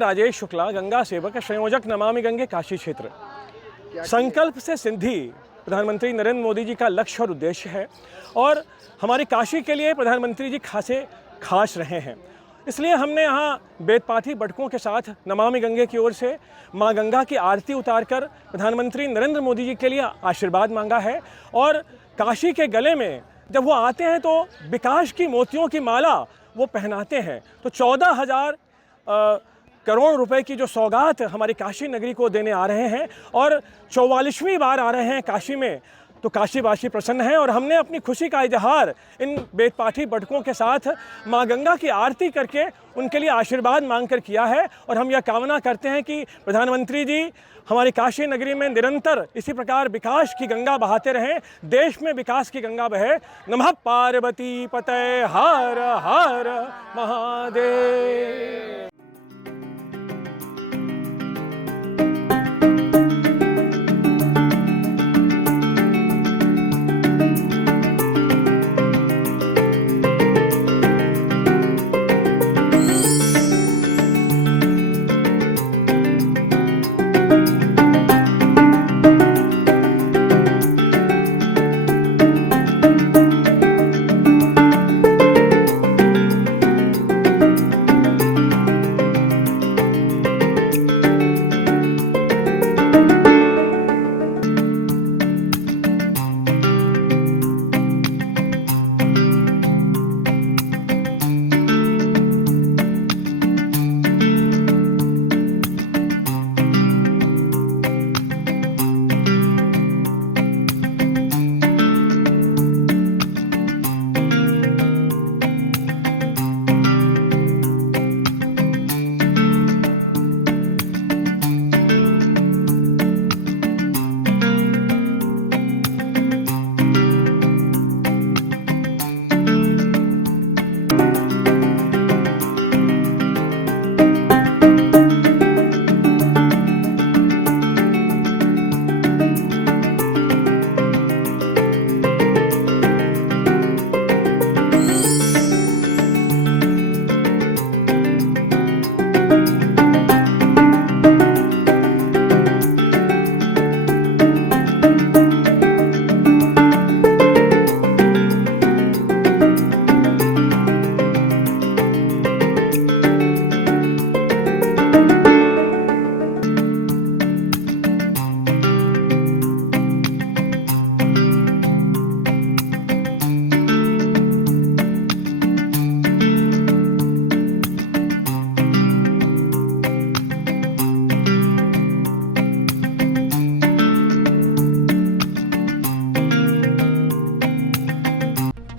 राजेश शुक्ला, गंगा सेवक, संयोजक नमामि गंगे काशी क्षेत्र। संकल्प से सिद्धि प्रधानमंत्री नरेंद्र मोदी जी का लक्ष्य और उद्देश्य है और हमारी काशी के लिए प्रधानमंत्री जी खास रहे हैं। इसलिए हमने यहाँ बेदपाठी बटकों के साथ नमामि गंगे की ओर से माँ गंगा की आरती उतारकर प्रधानमंत्री नरेंद्र मोदी जी के लिए आशीर्वाद मांगा है। और काशी के गले में जब वो आते हैं तो विकास की मोतियों की माला वो पहनाते हैं। तो 14,000 करोड़ रुपए की जो सौगात हमारी काशी नगरी को देने आ रहे हैं और 44वीं बार आ रहे हैं काशी में, तो काशीवासी प्रसन्न हैं। और हमने अपनी खुशी का इजहार इन बेदपाठी बटकों के साथ माँ गंगा की आरती करके उनके लिए आशीर्वाद मांगकर किया है। और हम यह कामना करते हैं कि प्रधानमंत्री जी हमारी काशी नगरी में निरंतर इसी प्रकार विकास की गंगा बहाते रहें, देश में विकास की गंगा बहे। नमः पार्वती पतये हर हर महादेव।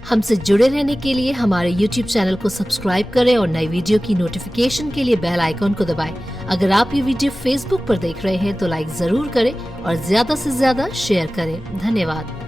हमसे जुड़े रहने के लिए हमारे YouTube चैनल को सब्सक्राइब करें और नई वीडियो की नोटिफिकेशन के लिए बेल आइकॉन को दबाएं। अगर आप ये वीडियो Facebook पर देख रहे हैं तो लाइक जरूर करें और ज्यादा से ज्यादा शेयर करें। धन्यवाद।